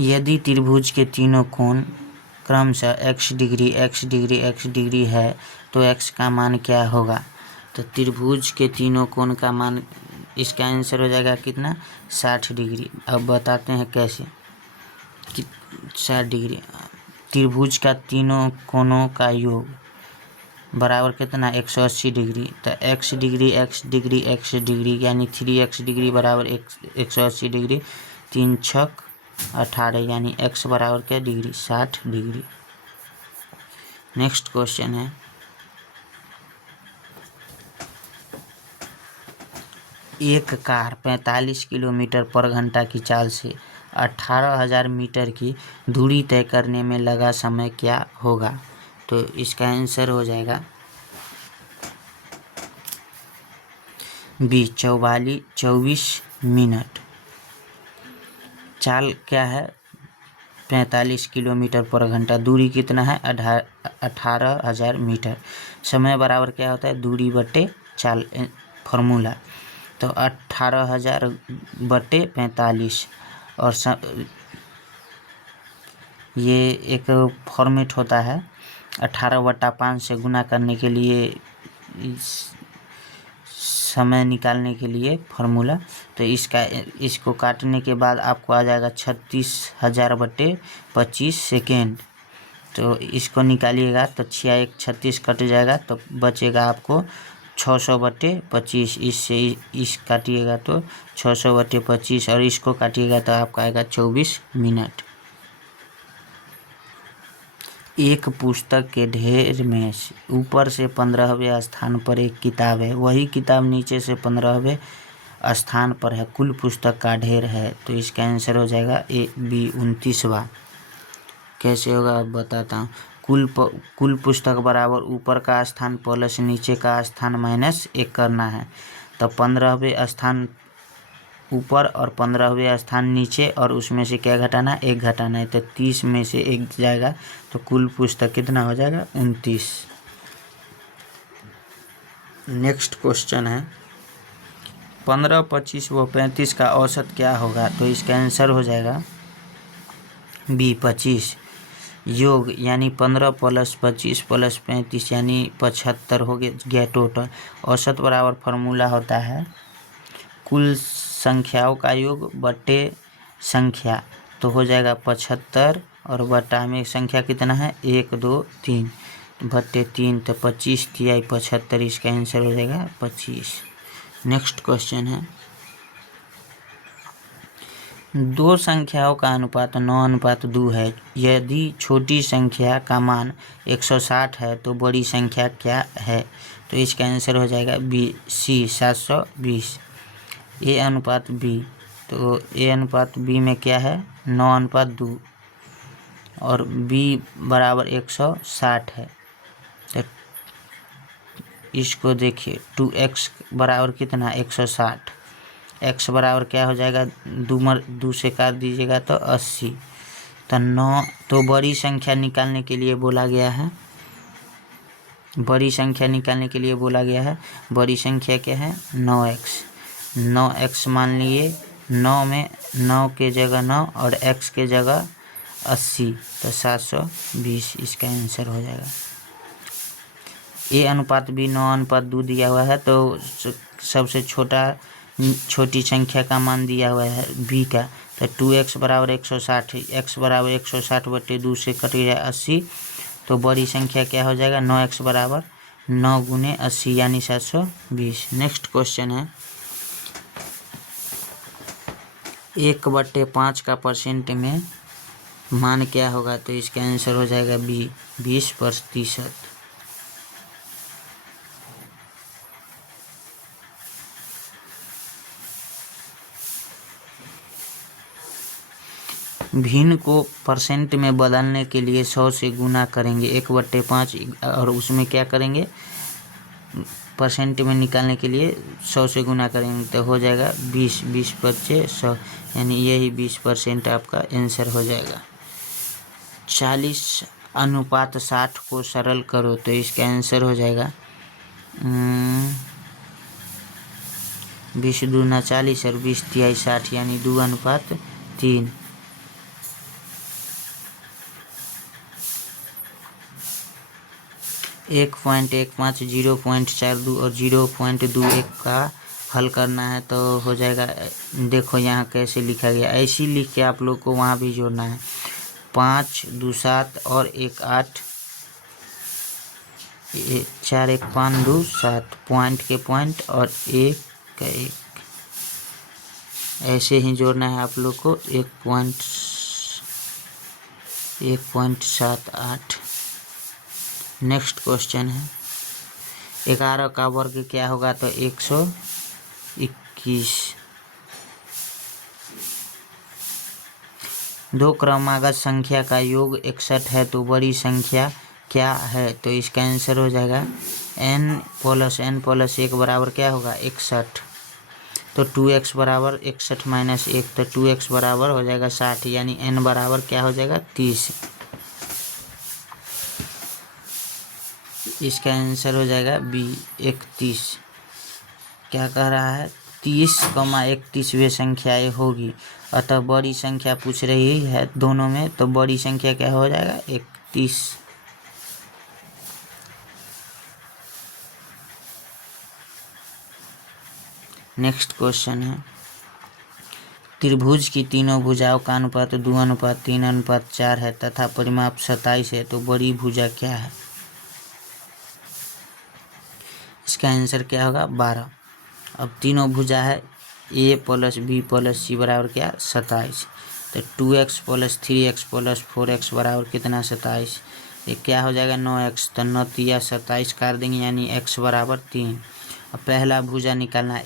यदि त्रिभुज के तीनों कोण क्रमशः x degree, x degree, x degree है तो x का मान क्या होगा? तो त्रिभुज के तीनों कोण का मान, इसका आंसर हो जाएगा कितना? 60 डिग्री। अब बताते हैं कैसे कि 60 डिग्री। त्रिभुज का तीनों कोणों का योग बराबर कितना? 180 डिग्री। तो x degree, x degree, x degree, यानी 3x डिग्री बराबर 180 डिग्री। 3 छक 18, यानी x बराबर क्या डिग्री? 60 डिग्री। नेक्स्ट क्वेश्चन है एक कार 45 किलोमीटर पर घंटा की चाल से 18,000 मीटर की दूरी तय करने में लगा समय क्या होगा? तो इसका आंसर हो जाएगा बी, 24 मिनट। चाल क्या है? 45 किलोमीटर पर घंटा। दूरी कितना है? 18,000 मीटर। समय बराबर क्या होता है? दूरी बटे चाल, फॉर्मूला। तो 18,000 बटे 45 और ये एक फॉर्मेट होता है 18/5 से गुना करने के लिए, समय निकालने के लिए फॉर्मूला। तो इसको काटने के बाद आपको आ जाएगा 36,000 बटे 25 सेकेंड। तो इसको निकालिएगा तो 6 1 36 कट जाएगा, तो बचेगा आपको 600 बटे 25। इससे इस काटिएगा तो 600 बटे 25 और इसको काटिएगा तो आपका आएगा 24 मिनट। एक पुस्तक के ढेर में ऊपर से 15वें स्थान पर एक किताब है, वही किताब नीचे से 15वें स्थान पर है, कुल पुस्तक का ढेर है। तो इसका आंसर हो जाएगा ए, बी, 29वां। कैसे होगा अब बताता हूँ। कुल पुस्तक बराबर ऊपर का स्थान प्लस नीचे का स्थान माइनस 1 करना है। तो 15वें स्थान ऊपर और 15वें स्थान नीचे, और उसमें से क्या घटाना? 1 घटाना है। तो 30 में से 1 जाएगा तो कुल पुस्तक कितना हो जाएगा? 29। नेक्स्ट क्वेश्चन है 15, 25 व 35 का औसत क्या होगा? तो इसका आंसर हो जाएगा बी, 25। योग यानी 15 + 25 + 35 यानी 75 हो गया टोटल। औसत बराबर फार्मूला होता है कुल संख्याओं का योग बटे संख्या, तो हो जाएगा 75 और बटा में संख्या कितना है? 1 2 3 बटे 3, तो 25 तिहाई 75। इसका आंसर हो जाएगा 25। नेक्स्ट क्वेश्चन है 2 संख्याओं का अनुपात 9:2 है। यदि छोटी संख्या का मान 160 है तो बड़ी संख्या क्या है? तो इसका आंसर हो जाएगा बी, सी, 720। ए अनुपात बी, तो ए अनुपात बी में क्या है 9:2 और बी बराबर 160 है। तो इसको देखिए 2x बराबर कितना 160, x बराबर क्या हो जाएगा 2 से काट दीजिएगा तो 80। तो 9 तो बड़ी संख्या निकालने के लिए बोला गया है, बड़ी संख्या निकालने के लिए बोला गया है। बड़ी संख्या क्या है 9x मान लिए 9 में 9 के जगह 9 और x के जगह 80, तो 720 इसका आंसर हो जाएगा। ए अनुपात बी 9:2 दिया हुआ है, तो सबसे छोटी संख्या का मान दिया हुआ है बी का, तो 2x बराबर 160, x बराबर 160/2 से कट गया 80, तो बड़ी संख्या क्या हो जाएगा 9x बराबर 9 × 80 यानी 720। नेक्स्ट क्वेश्चन है 1/5 का परसेंट में मान क्या होगा, तो इसका आंसर हो जाएगा बी 20%। भिन्न को परसेंट में बदलने के लिए 100 से गुना करेंगे 1/5 और उसमें क्या करेंगे परसेंट में निकालने के लिए 100 से गुना करेंगे तो हो जाएगा 20, 20/5 100 यानी यही 20% आपका आंसर हो जाएगा। 40:60 को सरल करो तो इसका आंसर हो जाएगा 20 दूना 40 और 20 तिहाई 60 यानी 2:3। 1.15, 0.42 और 0.21 का हल करना है तो हो जाएगा। देखो यहाँ कैसे लिखा गया, ऐसी लिख के आप लोग को वहाँ भी जोड़ना है। 5 2 7 और 1 8, 4 1 5 2 7, पॉइंट के पॉइंट और 1 का 1, ऐसे ही जोड़ना है आप लोग को। 1.78। नेक्स्ट क्वेश्चन है 11 का वर्ग क्या होगा, तो 121। दो क्रमागत संख्या का योग 61 है तो बड़ी संख्या क्या है, तो इसका आंसर हो जाएगा n + n + 1 बराबर क्या होगा 61, तो 2x बराबर 61 - 1, तो 2x बराबर हो जाएगा 60 यानी n बराबर क्या हो जाएगा 30। इसका आंसर हो जाएगा बी 31। क्या कह रहा है 30,31वें संख्याएं होगी, अतः बड़ी संख्या पूछ रही है दोनों में, तो बड़ी संख्या क्या हो जाएगा 31। नेक्स्ट क्वेश्चन है त्रिभुज की तीनों भुजाओं का अनुपात 2:3:4 है तथा परिमाप 27 है, तो बड़ी भुजा क्या है, इसका आंसर क्या होगा 12। अब तीनों भुजा है a + b + c बराबर क्या 27, तो 2x + 3x + 4x बराबर कितना 27, ये क्या हो जाएगा 9x, तो 9 तिया 27 काट देंगे यानी x बराबर 3। अब पहला भुजा निकालना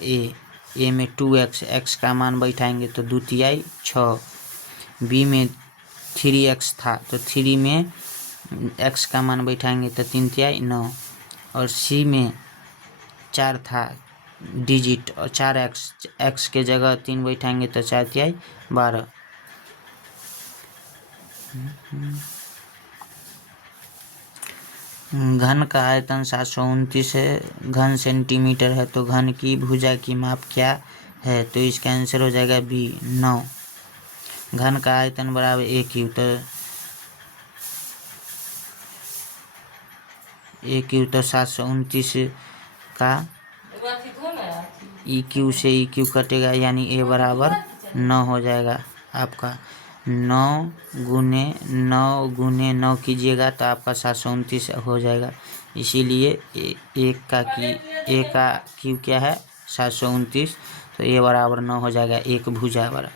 a में 2x, x का मान बैठाएंगे तो 2 तिहाई 6, b में 3x था तो 3 में x का मान बैठाएंगे तो 3 तिहाई 9, और c में 4 था डिजिट और 4x, x के जगह 3 बैठाएंगे तो 4 तिहाई 12। घन का आयतन 729 घन सेंटीमीटर है, तो घन की भुजा की माप क्या है, तो इसका आंसर हो जाएगा बी 9। घन का आयतन बराबर AQ, तो AQ तो 729 का EQ से EQ कटेगा यानी A बराबर 9 हो जाएगा आपका। 9 × 9 कीजिएगा तो आपका 729 हो जाएगा, इसीलिए A का Q क्या है 729, तो A बराबर 9 हो जाएगा। एक भुजा बराबर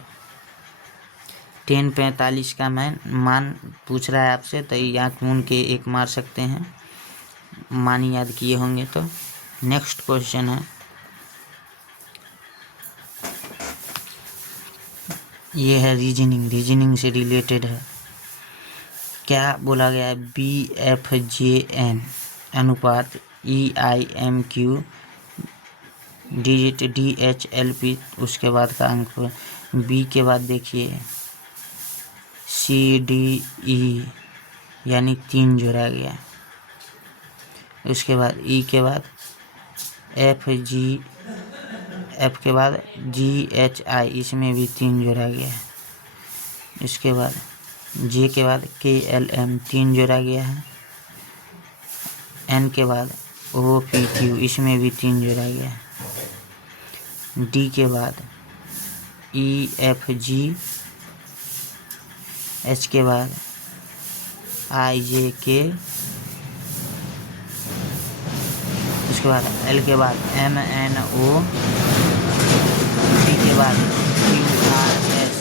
10:45 का मान पूछ रहा है आपसे, तो यहाँ मून के 1 मार सकते हैं, मान याद किए होंगे तो। नेक्स्ट क्वेश्चन है ये है रीजनिंग, रीजनिंग से रिलेटेड है। क्या बोला गया है? BFJN अनुपात EIMQ डिजिट DHLP, उसके बाद का अंक B के बाद देखिए CDE यानी 3 जोड़ा गया। उसके बाद E के बाद F के बाद GHI, इसमें भी 3 जोड़ा गया है। इसके बाद J के बाद KLM 3 जोड़ा गया है। N के बाद OPQ, इसमें भी 3 जोड़ा गया है। D के बाद EFG, H के बाद IJK, उसके बाद L के बाद MNO, P के बाद QRS,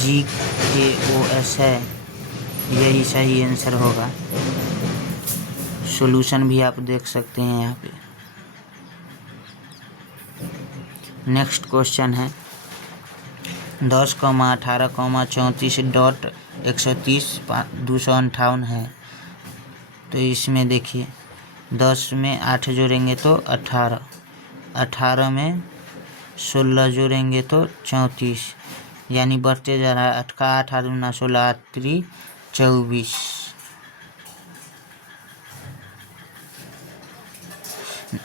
GKOS है। यही सही आंसर होगा। सॉल्यूशन भी आप देख सकते हैं यहाँ पे। नेक्स्ट क्वेश्चन है 10,18,34.130 है। तो इसमें देखिए 10 में 8 जोड़ेंगे तो 18, 18 में 16 जोड़ेंगे तो 34, यानी बढ़ते जा रहा है। 8 का 8 दूना 16, 8 3 24।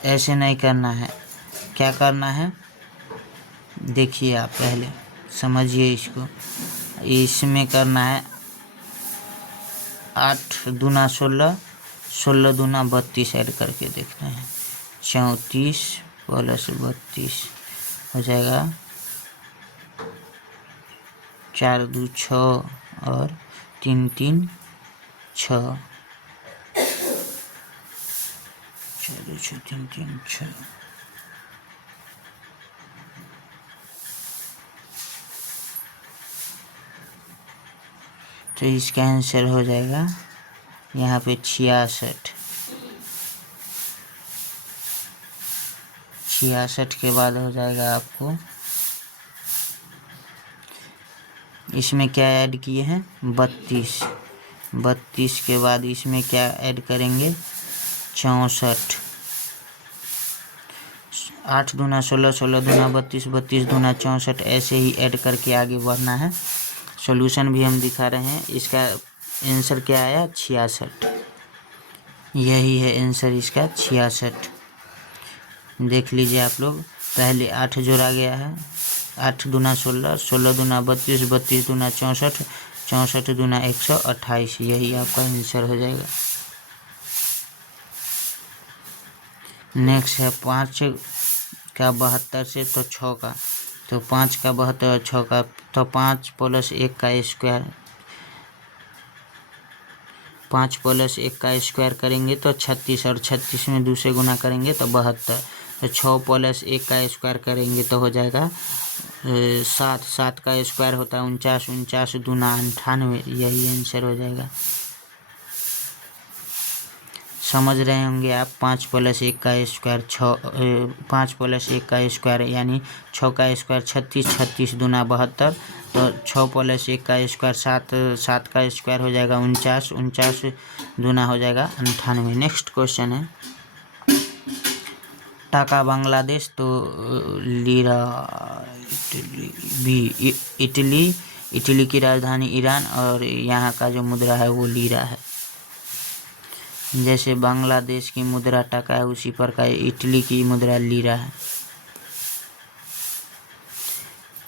ऐसे नहीं करना है, क्या करना है देखिए, आप पहले समझिए इसको। इसमें करना है 8 दूना 16, 16 दूना 32 ऐड करके देखना है। 34 प्लस 32 हो जाएगा 4 2 6 और 3 3 6, 4 2 6 3 3 6। तो इसका आंसर हो जाएगा यहाँ पे 66। 66 के बाद हो जाएगा आपको, इसमें क्या ऐड किए हैं 32, 32 के बाद इसमें क्या ऐड करेंगे 64। 8 दूना 16, 16 दूना 32, 32 दूना 64, ऐसे ही ऐड करके आगे बढ़ना है। सॉल्यूशन भी हम दिखा रहे हैं। इसका आंसर क्या आया 66। यही है आंसर इसका 66। देख लीजिए आप लोग। पहले 8 जोड़ा गया है, 8 दूना 16, 16 दूना 32, 32 दूना 64, 64 दूना 128, यही आपका आंसर हो जाएगा। नेक्स्ट है 5 का 72 से तो 6 का, तो 5 का 72 और 6 का, तो 5 प्लस 1 का स्क्वायर, 5 प्लस 1 का स्क्वायर करेंगे तो 36, और 36 में 2 से गुना करेंगे तो 72। तो 6 प्लस 1 का स्क्वायर करेंगे तो हो जाएगा 7, 7 का स्क्वायर होता है 49, 49 दूना 98, यही आंसर हो जाएगा। समझ रहे होंगे आप। 5 प्लस 1 का स्क्वायर 6, 5 प्लस 1 का स्क्वायर यानी 6 का स्क्वायर 36, 36 दूना 72, तो 6 प्लस 1 का स्क्वायर 7, 7 का स्क्वायर हो जाएगा 49, 49 दूना हो जाएगा 98। नेक्स्ट क्वेश्चन है टाका बांग्लादेश तो लीरा इटली, इटली की राजधानी ईरान, और यहाँ का जो मुद्रा है वो लीरा है। जैसे बांग्लादेश की मुद्रा टाका है, उसी प्रकार इटली की मुद्रा लीरा है।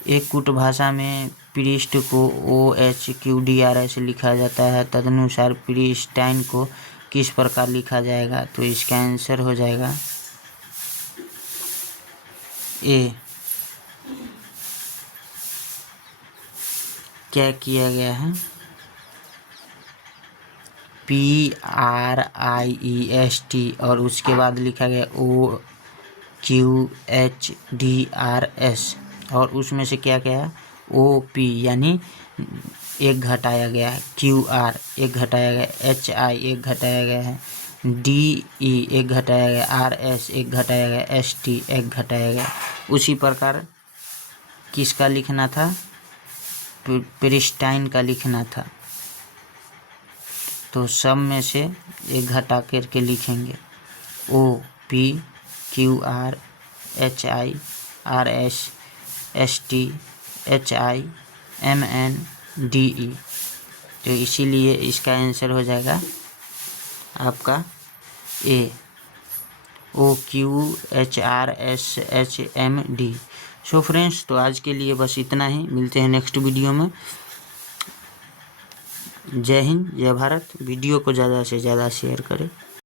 एक कूट भाषा में पृष्ठ को OHQDRS लिखा जाता है, तदनुसार पृष्ठाइन को किस प्रकार लिखा जाएगा? तो इसका आंसर हो जाएगा ए। क्या किया गया है PRIEST और उसके बाद लिखा गया OQHDRS, और उसमें से क्या क्या है OP यानी एक घटाया गया है, QR एक घटाया गया, HI एक घटाया गया है, DE एक घटाया गया, RS एक घटाया गया, ST एक घटाया गया। उसी प्रकार किसका लिखना था, पेरिस्टाइन का लिखना था। तो सब में से एक घटा करके लिखेंगे, OPQRHIRSSTHIMNDE। तो इसीलिए इसका आंसर हो जाएगा आपका ए, OQHRSHMD। सो फ्रेंड्स, तो आज के लिए बस इतना ही, मिलते हैं नेक्स्ट वीडियो में। जय हिंद, जय भारत। वीडियो को ज़्यादा से ज़्यादा शेयर करें।